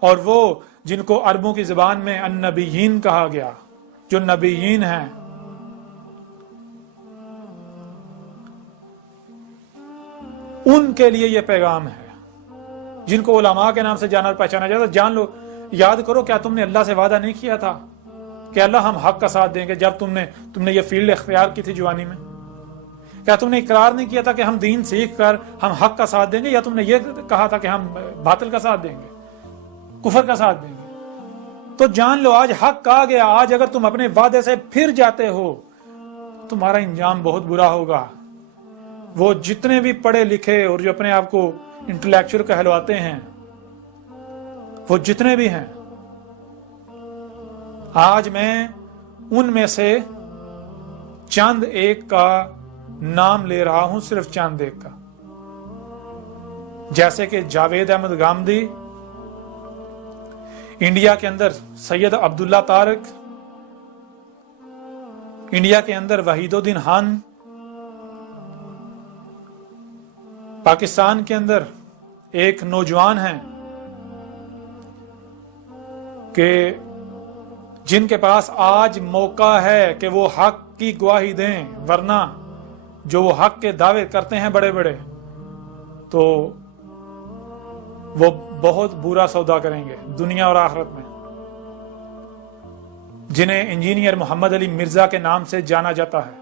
اور وہ جن کو عربوں کی زبان میں النبیین کہا گیا، جو نبیین ہیں، ان کے لیے یہ پیغام ہے، جن کو علماء کے نام سے جانا اور پہچانا جاتا ہے۔ جان لو، یاد کرو، کیا تم نے اللہ سے وعدہ نہیں کیا تھا کہ اللہ ہم حق کا ساتھ دیں گے؟ جب تم نے یہ فیلڈ اختیار کی تھی جوانی میں، کیا تم نے اقرار نہیں کیا تھا کہ ہم دین سیکھ کر ہم حق کا ساتھ دیں گے، یا تم نے یہ کہا تھا کہ ہم باطل کا ساتھ دیں گے، کفر کا ساتھ دیں گے؟ تو جان لو، آج حق آ گیا۔ آج اگر تم اپنے وعدے سے پھر جاتے ہو، تمہارا انجام بہت برا ہوگا۔ وہ جتنے بھی پڑھے لکھے اور جو اپنے آپ کو انٹلیکچوئل کہلواتے ہیں، وہ جتنے بھی ہیں، آج میں ان میں سے چند ایک کا نام لے رہا ہوں، صرف چند ایک کا، جیسے کہ جاوید احمد گامدی، انڈیا کے اندر سید عبداللہ طارق، انڈیا کے اندر وحید الدین خان، پاکستان کے اندر ایک نوجوان ہیں کہ جن کے پاس آج موقع ہے کہ وہ حق کی گواہی دیں، ورنہ جو وہ حق کے دعوے کرتے ہیں بڑے بڑے، تو وہ بہت برا سودا کریں گے دنیا اور آخرت میں، جنہیں انجینئر محمد علی مرزا کے نام سے جانا جاتا ہے۔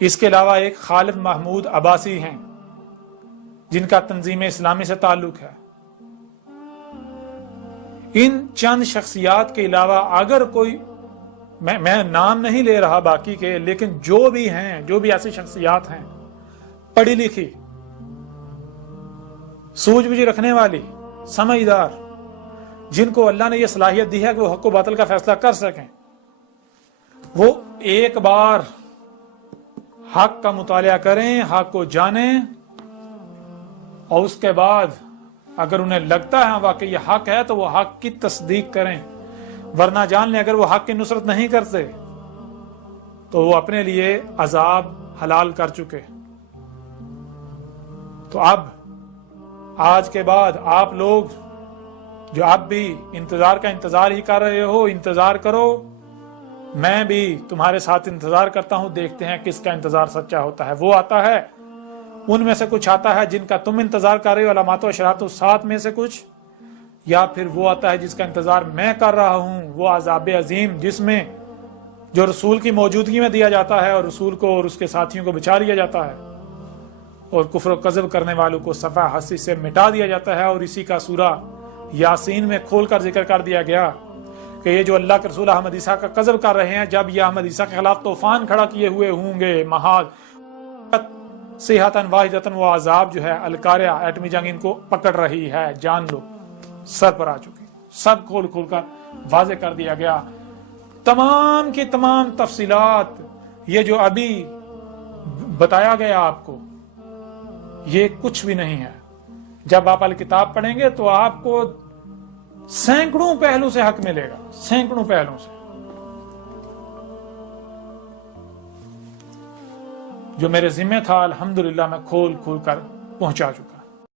اس کے علاوہ ایک خالد محمود عباسی ہیں، جن کا تنظیم اسلامی سے تعلق ہے۔ ان چند شخصیات کے علاوہ اگر کوئی، میں نام نہیں لے رہا باقی کے، لیکن جو بھی ہیں، جو بھی ایسی شخصیات ہیں پڑھی لکھی، سوجھ بوجھ رکھنے والی، سمجھدار، جن کو اللہ نے یہ صلاحیت دی ہے کہ وہ حق و باطل کا فیصلہ کر سکیں، وہ ایک بار حق کا مطالعہ کریں، حق کو جانیں، اور اس کے بعد اگر انہیں لگتا ہے واقعی یہ حق ہے تو وہ حق کی تصدیق کریں، ورنہ جان لیں اگر وہ حق کی نصرت نہیں کرتے تو وہ اپنے لیے عذاب حلال کر چکے۔ تو اب آج کے بعد آپ لوگ جو اب بھی انتظار کا انتظار ہی کر رہے ہو، انتظار کرو، میں بھی تمہارے ساتھ انتظار کرتا ہوں، دیکھتے ہیں کس کا انتظار سچا ہوتا ہے۔ وہ آتا ہے، ان میں سے کچھ آتا ہے جن کا تم انتظار کر رہے ہو، علامات و اشارات الساعت میں سے کچھ، یا پھر وہ آتا ہے جس کا انتظار میں کر رہا ہوں، وہ عذاب عظیم، جس میں جو رسول کی موجودگی میں دیا جاتا ہے اور رسول کو اور اس کے ساتھیوں کو بچا لیا جاتا ہے، اور کفر و کذب کرنے والوں کو صفحہ ہستی سے مٹا دیا جاتا ہے۔ اور اسی کا سورہ یاسین میں کھول کر ذکر کر دیا گیا کہ یہ جو اللہ کے رسول احمد عیسیٰ کا کذب کر رہے ہیں، جب یہ احمد عیسیٰ کے خلاف طوفان کھڑا کیے ہوئے ہوں گے، محاذ صیحۃ واحدۃ، وہ عذاب جو ہے القاریہ، ایٹمی جنگ ان کو پکڑ رہی ہے، جان لو، سر پر آ چکی، سب کھول کھول کر واضح کر دیا گیا۔ تمام کی تمام تفصیلات، یہ جو ابھی بتایا گیا آپ کو، یہ کچھ بھی نہیں ہے۔ جب آپ الکتاب پڑھیں گے تو آپ کو سینکڑوں پہلو سے حق ملے گا، سینکڑوں پہلو سے، جو میرے ذمہ تھا الحمدللہ میں کھول کھول کر پہنچا چکا۔